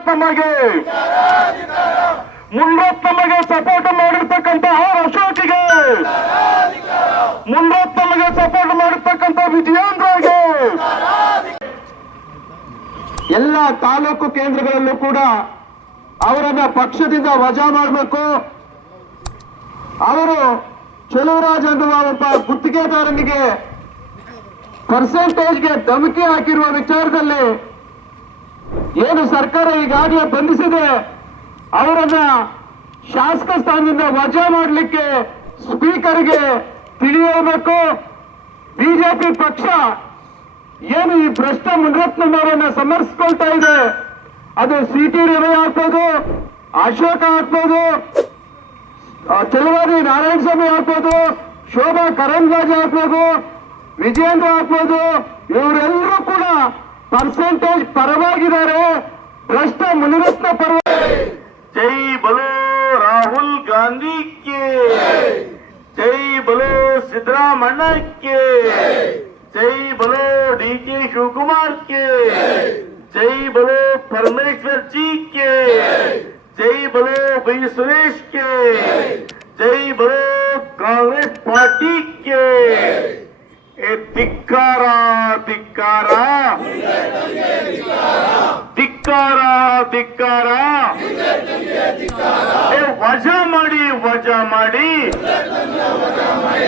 ಮುನ್ರತ್ನಮಗೆ ಮುನ್ರತ್ನಮಗೆ support ಮಾಡಿರ್ತಕ್ಕಂತಹ ಅಶೋಕಿಗೆ ಮುನ್ರತ್ನಮಗೆ support ಮಾಡಿರ್ತಕ್ಕಂಥ ವಿಜಯೇಂದ್ರಗೆ. ಎಲ್ಲ ತಾಲೂಕು ಕೇಂದ್ರಗಳಲ್ಲೂ ಕೂಡ ಅವರನ್ನ ಪಕ್ಷದಿಂದ ವಜಾ ಮಾಡಬೇಕು. ಅವರು ಚಲುವರಾಜ್ ಅನ್ನುವ ಒಬ್ಬ ಗುತ್ತಿಗೆದಾರನಿಗೆ ಪರ್ಸೆಂಟೇಜ್ಗೆ ಧಮಕಿ ಹಾಕಿರುವ ವಿಚಾರದಲ್ಲಿ ಏನು ಸರ್ಕಾರ ಈಗಾಗಲೇ ಬಂಧಿಸಿದೆ, ಅವರನ್ನ ಶಾಸಕ ಸ್ಥಾನದಿಂದ ವಜಾ ಮಾಡಲಿಕ್ಕೆ ಸ್ಪೀಕರ್ಗೆ ತಿಳಿಯಬೇಕು. ಬಿಜೆಪಿ ಪಕ್ಷ ಏನು ಈ ಭ್ರಷ್ಟ ಮುನ್ರತ್ನವರನ್ನ ಸಮರ್ಸ್ಕೊಳ್ತಾ ಇದೆ? ಅದು ಸಿ ಟಿ ರವಿ ಆಗ್ಬೋದು, ಅಶೋಕ ಆಗ್ಬೋದು ಚಲುವಾದಿ ನಾರಾಯಣ ಸ್ವಾಮಿ ಆಗ್ಬೋದು, ಶೋಭಾ ಕರಂದ್ಲಾಜೆ ಆಗ್ಬೋದು, ವಿಜಯೇಂದ್ರ ಆಗ್ಬೋದು, ಇವರೆಲ್ಲರೂ ಪರ್ಸೆಂಟೇಜ್ ಪರವಾಗಿದ್ದಾರೆ. ಭ್ರಷ್ಟ ಮುನಿರತ್ನ ಪರವಾಗಿ ಜೈ ಬಲೋ ರಾಹುಲ್ ಗಾಂಧಿ ಕೆ. ಜೈ ಬಲೋ ಸಿದ್ದರಾಮಣ್ಣ ಕೆ. ಜೈ ಬಲೋ ಡಿ ಕೆ ಶಿವಕುಮಾರ್ ಕೆ. ಜೈ ಬಲೋ ಪರಮೇಶ್ವರ್ ಜಿ ಜೈ ಬಲೋ ಬೈ. ಸುರೇಶ್ ಕೆ. ಜೈ ಬಲೋ ಕಾಂಗ್ರೆಸ್ ಪಾರ್ಟಿ ಕೆ. ಏ ಧಿಕ್ಕಾರ ಧಿಕ್ಕಾರ. ಧಿಕ್ಕಾರ ಧಿಕ್ಕಾರ. ಏ ವಜಾ ಮಾಡಿ ವಜಾ ಮಾಡಿ.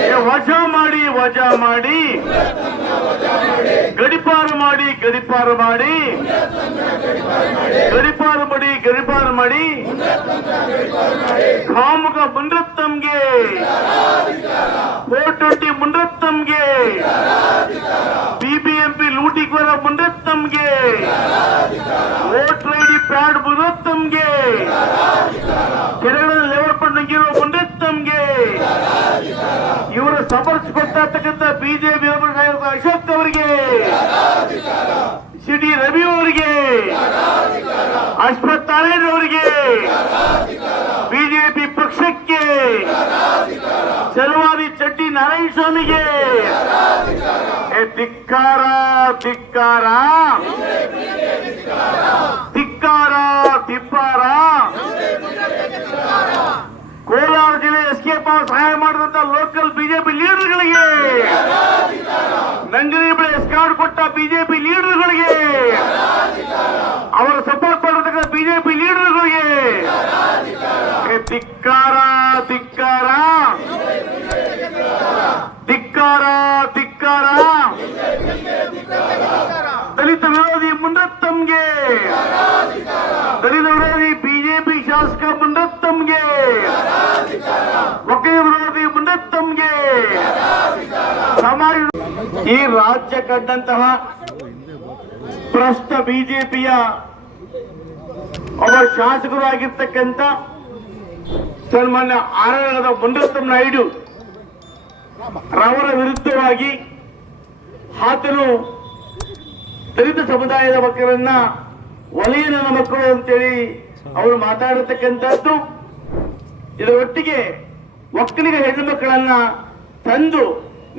ಏ ವಜಾ ಮಾಡಿ ವಜಾ ಮಾಡಿ. ಗಡಿಪಾರ ಮಾಡಿ, ಗಡಿಪಾರು ಮಾಡಿ. ಗಡಿಪಾರು ಮಾಡಿ ಗಡಿಪಾರು ಮಾಡಿ. ಕಾಮುಕ ಮುಂಡ್ರತ್ತಂಗೆ ಫೋರ್ ಟ್ವೆಂಟಿ ಮುಂಡ್ರತ್ತಂಗೆ ಬಿಬಿಎಂಪಿ ಲೂಟಿಗೋರ ಮುಂಡ್ರತ್ತಂಗೆ ಇವರು ಬಿಜೆಪಿ ನಾಯಕ ಅಶೋಕ್ ಅವರಿಗೆ ಸಿ ಡಿ ರವಿ ಅವರಿಗೆ, ಅಶ್ವಥ್ ನಾರಾಯಣ್ ಅವರಿಗೆ, ಬಿಜೆಪಿ ಪಕ್ಷಕ್ಕೆ, ಚಲವಾದಿ ಚಟ್ಟಿ ನಾರಾಯಣ ಸ್ವಾಮಿಗೆ ಧಿಕ್ಕಾರ ಧಿಕ್ಕಾರ ಧಿಕ್ಕಾರ ದಿಪ್ಪಾರ ಕೋಲಾರ ಜಿಲ್ಲೆ ಸಹಾಯ ಮಾಡಿದಂತ ಲೋಕಲ್ ಬಿಜೆಪಿ ಲೀಡರ್ಗಳಿಗೆ ನಂಗರಿ ಬೆಳೆ ಎಸ್ಕಾರ್ಡ್ ಕೊಟ್ಟ ಬಿಜೆಪಿ ಲೀಡರ್ಗಳಿಗೆ ಅವರ ಸಪೋರ್ಟ್ ಮಾಡಿರ್ತಕ್ಕಂಥ ಬಿಜೆಪಿ ಲೀಡರ್ಗಳಿಗೆ ಗಳಿಗೆ ಧಿಕ್ಕಾರ ಧಿಕ್ಕಾರ ಧಿಕ್ಕಾರ ಧಿಕ್ಕಾರ ದಲಿತ ವಿರೋಧಿ ಮುಂಡತ್ತಂಗೆ ದಲಿತ ವಿರೋಧಿ ಬಿಜೆಪಿ ಶಾಸಕ ಮುಂಡತ್ತಂಗೆ ಒಕ್ಕಲಿಗ ವಿರೋಧಿ ಮುಂಡತ್ತಂಗೆ ಸಮಾಜ ಈ ರಾಜ್ಯ ಕಂಡಂತಹ ಭ್ರಷ್ಟ ಬಿಜೆಪಿಯ ಒಬ್ಬ ಶಾಸಕರು ಆಗಿರ್ತಕ್ಕಂಥ ಸನ್ಮಾನ್ಯ ಆನಂದದ ಮುಂಡತ್ತಂ ನಾಯ್ಡು ರವರ ವಿರುದ್ಧವಾಗಿ ಆತನು ದಲಿತ ಸಮುದಾಯದ ಮಕ್ಕಳನ್ನ ಒಲೆಯ ನನ್ನ ಮಕ್ಕಳು ಅಂತೇಳಿ ಅವರು ಮಾತಾಡತಕ್ಕಂಥದ್ದು. ಇದರೊಟ್ಟಿಗೆ ಒಕ್ಕಲಿಗ ಹೆಣ್ಣು ಮಕ್ಕಳನ್ನ ತಂದು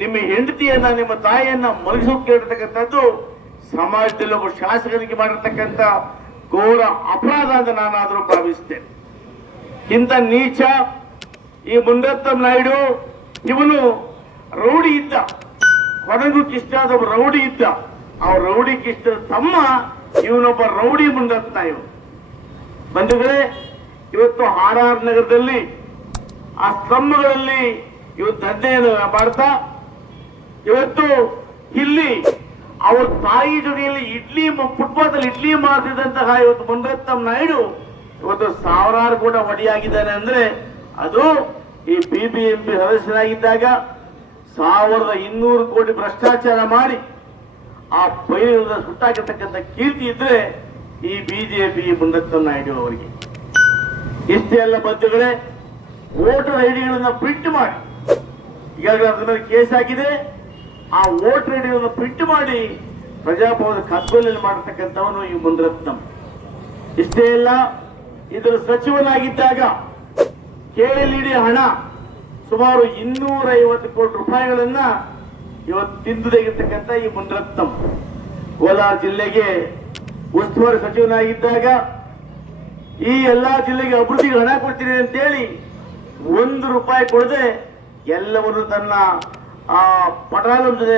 ನಿಮ್ಮ ಹೆಂಡತಿಯನ್ನ, ನಿಮ್ಮ ತಾಯಿಯನ್ನ ಮಲಗಿಸೋಕೆ ಕೇಳಿರ್ತಕ್ಕಂಥದ್ದು ಸಮಾಜದಲ್ಲಿ ಒಬ್ಬ ಶಾಸಕರಿಗೆ ಮಾಡಿರ್ತಕ್ಕಂಥ ಘೋರ ಅಪರಾಧ ಅಂತ ನಾನಾದರೂ ಭಾವಿಸ್ತೇನೆ. ಇಂಥ ನೀಚ, ಈ ಮುಂಡತ್ತ ನಾಯ್ಡು, ಇವನು ರೌಡಿ ಇದ್ದ. ಕೊಡಗು ಕಿಷ್ಟಾದ ರೌಡಿ ಇದ್ದ. ಆ ರೌಡಿ ಕಿಷ್ಟದ ತಮ್ಮ ಇವನೊಬ್ಬ ರೌಡಿ ಮುಂಡತ್ತ ಇವನು ಬಂಧುಗಳೇ, ಇವತ್ತು ಆರ್ ಆರ್ ನಗರದಲ್ಲಿ ಆ ಸ್ತಂಭಗಳಲ್ಲಿ ಇವತ್ತು ದಂಧೆಯನ್ನು ಮಾಡ್ತಾ ಇವತ್ತು ಇಲ್ಲಿ ಅವ್ರ ತಾಯಿ ಜೊತೆಯಲ್ಲಿ ಇಡ್ಲಿ ಫುಟ್ಪಾತ್ ಇಡ್ಲಿ ಮಾಡ್ತಿದ್ದಂತಹ ಇವತ್ತು ಮುನ್ರತ್ನಂ ನಾಯ್ಡು ಇವತ್ತು ಸಾವಿರಾರು ಕೂಡ ಮಡಿಯಾಗಿದ್ದಾನೆ ಅಂದ್ರೆ ಅದು ಈ ಬಿಬಿಎಂಪಿ ಸದಸ್ಯನಾಗಿದ್ದಾಗ ಸಾವಿರದ ಇನ್ನೂರು ಕೋಟಿ ಭ್ರಷ್ಟಾಚಾರ ಮಾಡಿ ಆ ಬೈಲಿನಿಂದ ಸುಟ್ಟಾಕಿರ್ತಕ್ಕಂಥ ಕೀರ್ತಿ ಇದ್ರೆ ಈ ಬಿಜೆಪಿ ಮುನ್ರತ್ನಂ ನಾಯ್ಡು ಅವರಿಗೆ. ಇಷ್ಟೇ ಎಲ್ಲ ಬಂಧುಗಳೇ, ವೋಟರ್ ಐಡಿಗಳನ್ನ ಪ್ರಿಂಟ್ ಮಾಡಿ. ಈಗಾಗಲೇ ಅದರ ಮೇಲೆ ಕೇಸ್ ಆಗಿದೆ. ಆ ಓಟ್ ರೇಡಿಯೋನ ಪ್ರಿಂಟ್ ಮಾಡಿ ಪ್ರಜಾಭವನ ಕದ್ಬಲ್ಲಿ ಮಾಡತಕ್ಕಂಥವನು ಈ ಮುನ್ರತ್ನಂ. ಇಷ್ಟೇ ಇಲ್ಲ ಇದರ ಸಚಿವನಾಗಿದ್ದಾಗ ಕೆಎಲ್ಇಡಿ ಹಣ, ಸುಮಾರು ಇನ್ನೂರ ಐವತ್ತು ಕೋಟಿ ರೂಪಾಯಿಗಳನ್ನ ಇವತ್ತು ತಿಂದು ತೆಗಿರ್ತಕ್ಕಂಥ ಈ ಮುನ್ರತ್ನಂ. ಕೋಲಾರ ಜಿಲ್ಲೆಗೆ ಉಸ್ತುವಾರಿ ಸಚಿವನಾಗಿದ್ದಾಗ ಈ ಎಲ್ಲಾ ಜಿಲ್ಲೆಗೆ ಅಭಿವೃದ್ಧಿಗೆ ಹಣ ಕೊಡ್ತೀನಿ ಅಂತೇಳಿ ಒಂದು ರೂಪಾಯಿ ಕೊಡದೆ ಎಲ್ಲವನ್ನೂ ತನ್ನ ಆ ಪಟಾಲ ಜೊತೆ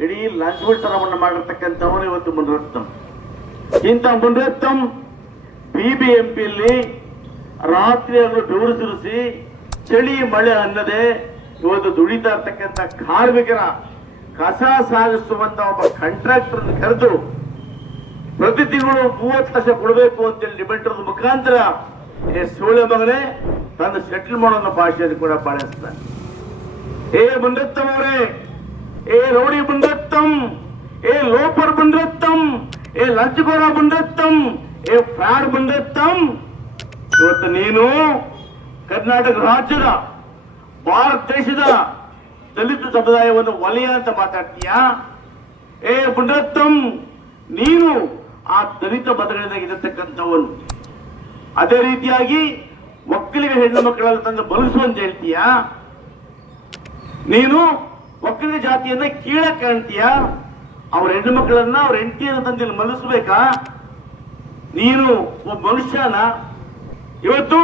ಇಡೀ ಲಂಚಬಿಟ್ಟರವನ್ನು ಮಾಡಿರ್ತಕ್ಕಂಥವನು ಇವತ್ತು ಮುನರತ್ನಂ. ಇಂಥ ಮುನರತ್ನಂ ಬಿ ಬಿ ಎಂ ಪಿಯಲ್ಲಿ ರಾತ್ರಿಯನ್ನು ತಿರುಸಿ ಚಳಿ ಮಳೆ ಅನ್ನದೆ ಇವತ್ತು ದುಡಿತಾ ಇರ್ತಕ್ಕಂಥ ಕಾರ್ಮಿಕರ ಕಸ ಸಾಗಿಸುವಂತ ಒಬ್ಬ ಕಾಂಟ್ರಾಕ್ಟರ್ ಕರೆದು ಪ್ರತಿ ತಿಂಗಳು ಮೂವತ್ತು ಲಕ್ಷ ಕೊಡಬೇಕು ಅಂತೇಳಿ ಡಿಬೆಂಟರ್ ಮುಖಾಂತರ ಸೋಳೆ ಮಗನೇ ತನ್ನ ಸೆಟ್ಲ್ ಮಾಡೋ ಭಾಷೆಯಲ್ಲಿ ಕೂಡ ಬಳಸ್ತಾನೆ ಏ ಬಂಡತ್ತಂ ಅವರೇ ಏ ರೌಡಿ ಬಂಡತ್ತಂ, ಏ ಲೋಪರ್ ಬಂಡತ್ತಂ, ಏ ಲಂಚಗೋರ ಬಂಡತ್ತಂ, ಏ ಫ್ರಾಡ್ ಬಂಡತ್ತಂ. ಇವತ್ತು ನೀನು ಕರ್ನಾಟಕ ರಾಜ್ಯದ, ಭಾರತ ದೇಶದ ದಲಿತ ಸಮುದಾಯವನ್ನು ವಲಯ ಅಂತ ಮಾತಾಡ್ತೀಯಾ? ಏ ಬಂಡತ್ತಮ್ ನೀನು ಆ ದಲಿತ ಬದಲಾಗಿರತಕ್ಕಂಥವನು ಅದೇ ರೀತಿಯಾಗಿ ಒಕ್ಕಲಿಗ ಹೆಣ್ಣು ಮಕ್ಕಳನ್ನು ತಂದು ಬಲಿಸುವಂತ ಹೇಳ್ತೀಯಾ? ನೀನು ಒಕ್ಕಲಿಗ ಜಾತಿಯನ್ನ ಕೀಳ ಕಾಣ್ತೀಯ? ಅವ್ರ ಹೆಣ್ಣು ಮಕ್ಕಳನ್ನ ಅವ್ರ ಹೆಂಡತಿಯನ್ನು ತಂದಿಲ್ಲಿ ಮಲಿಸ್ಬೇಕಾ ನೀನು ಒಬ್ಬ ಮನುಷ್ಯನ. ಇವತ್ತು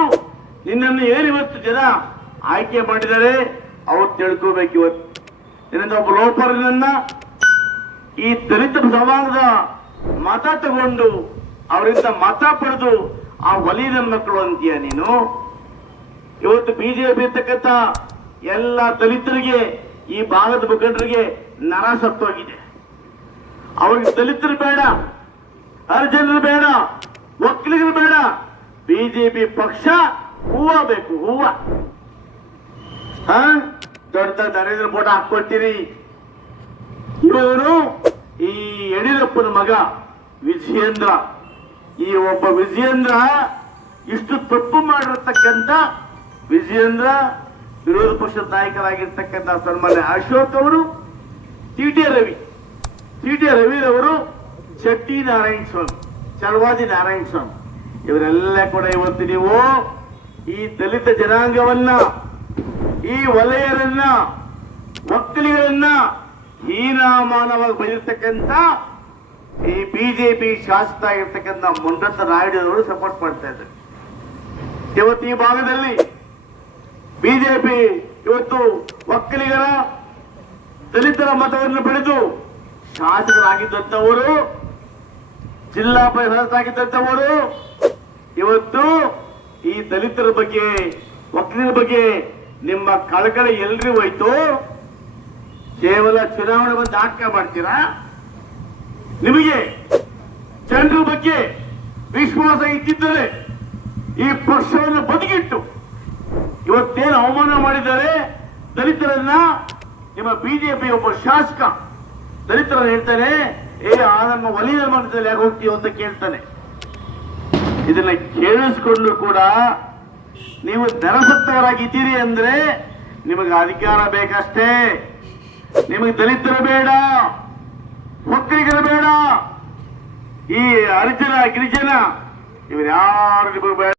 ನಿನ್ನನ್ನು ಏನಿವತ್ತು ಜನ ಆಯ್ಕೆ ಮಾಡಿದರೆ ಅವ್ರು ತಿಳ್ಕೋಬೇಕು ಇವತ್ತು. ನಿನ್ನಿಂದ ಒಬ್ಬ ಲೋಪರನ್ನ ಈ ದಲಿತ ಸಮಾಜದ ಮತ ತಗೊಂಡು ಅವರಿಂದ ಮತ ಪಡೆದು ಆ ವಲಯದ ಮಕ್ಕಳು ಅಂತೀಯ ನೀನು? ಇವತ್ತು ಬಿಜೆಪಿ ಇರ್ತಕ್ಕಂಥ ಎಲ್ಲ ದಲಿತರಿಗೆ ಈ ಭಾಗದ ಮುಖಂಡರಿಗೆ ನರ ಸತ್ತೋಗಿದೆ. ಅವ್ರಿಗೆ ದಲಿತರು ಬೇಡ ಅರ್ಜನರು ಬೇಡ ಒಕ್ಕಲಿಗರು ಬೇಡ, ಬಿಜೆಪಿ ಪಕ್ಷ ಹೂವ ಬೇಕು, ಹೂವ. ದೊಡ್ಡ ನರೇಂದ್ರ ಮೋದಿ ಹಾಕೊಳ್ತೀರಿ ಇವನು ಈ ಯಡಿಯೂರಪ್ಪನ ಮಗ ವಿಜಯೇಂದ್ರ. ಈ ಒಬ್ಬ ವಿಜಯೇಂದ್ರ ಇಷ್ಟು ತಪ್ಪು ಮಾಡಿರತಕ್ಕಂಥ ವಿಜಯೇಂದ್ರ ವಿರೋಧ ಪಕ್ಷದ ನಾಯಕರಾಗಿರ್ತಕ್ಕಂಥ ಸನ್ಮಾನ್ಯ ಅಶೋಕ್ ಅವರು T T Ravi T T ರವಿರವರು, Shetty Narayana Swamy, Chalavadi Narayana Swamy. ಇವರೆಲ್ಲ ಕೂಡ ಇವತ್ತು ನೀವು ಈ ದಲಿತ ಜನಾಂಗವನ್ನ, ಈ ವಲಯರನ್ನ, ಒಕ್ಕಲಿಗರನ್ನ ಹೀನಾಮಾನವಾಗಿ ಬದಿರ್ತಕ್ಕಂಥ ಈ ಬಿಜೆಪಿ ಶಾಸಕ ಆಗಿರ್ತಕ್ಕಂಥ ಮುಂಡತ್ತ ನಾಯ್ಡು ಸಪೋರ್ಟ್ ಮಾಡ್ತಾ ಇದ್ದಾರೆ. ಇವತ್ತು ಈ ಭಾಗದಲ್ಲಿ ಬಿಜೆಪಿ ಇವತ್ತು ಒಕ್ಕಲಿಗರ ದಲಿತರ ಮತವನ್ನು ಪಡೆದು ಶಾಸಕರಾಗಿದ್ದಂಥವರು, ಜಿಲ್ಲಾ ಪರಿಷತ್ತಾಗಿದ್ದಂಥವರು ಇವತ್ತು ಈ ದಲಿತರ ಬಗ್ಗೆ, ಒಕ್ಕಲಿಗರ ಬಗ್ಗೆ ನಿಮ್ಮ ಕಳಕಳಿ ಎಲ್ರಿಗೂ ಹೋಯ್ತು. ಕೇವಲ ಚುನಾವಣೆ ಬಂದು ನಾಟಕ ಮಾಡ್ತೀರಾ? ನಿಮಗೆ ಜನರ ಬಗ್ಗೆ ವಿಶ್ವಾಸ ಇದ್ದಿದ್ದರೆ ಈ ಪಕ್ಷವನ್ನು ಬದಿಗಿಟ್ಟು ಇವತ್ತೇನು ಅವಮಾನ ಮಾಡಿದ್ದಾರೆ? ದಲಿತರನ್ನ ನಿಮ್ಮ ಬಿಜೆಪಿ ಒಬ್ಬ ಶಾಸಕ ದಲಿತರನ್ನು ಹೇಳ್ತಾನೆ, ಏ, ಆ ನಮ್ಮ ವಲಯದ ನಿರ್ಮಾಣದಲ್ಲಿ ಯಾಕೆ ಹೋಗ್ತೀವಿ ಅಂತ ಕೇಳ್ತಾನೆ. ಇದನ್ನ ಕೇಳಿಸ್ಕೊಂಡು ಕೂಡ ನೀವು ನರಸತ್ತವರಾಗಿದ್ದೀರಿ ಅಂದ್ರೆ ನಿಮಗೆ ಅಧಿಕಾರ ಬೇಕಷ್ಟೇ. ನಿಮಗೆ ದಲಿತರ ಬೇಡ ಒಕ್ಕರಿಗರ ಬೇಡ. ಈ ಅರ್ಜನ, ಗಿರಿಜನ, ಇವ್ರು ಯಾರು ನಿಮಗೆ ಬೇಡ?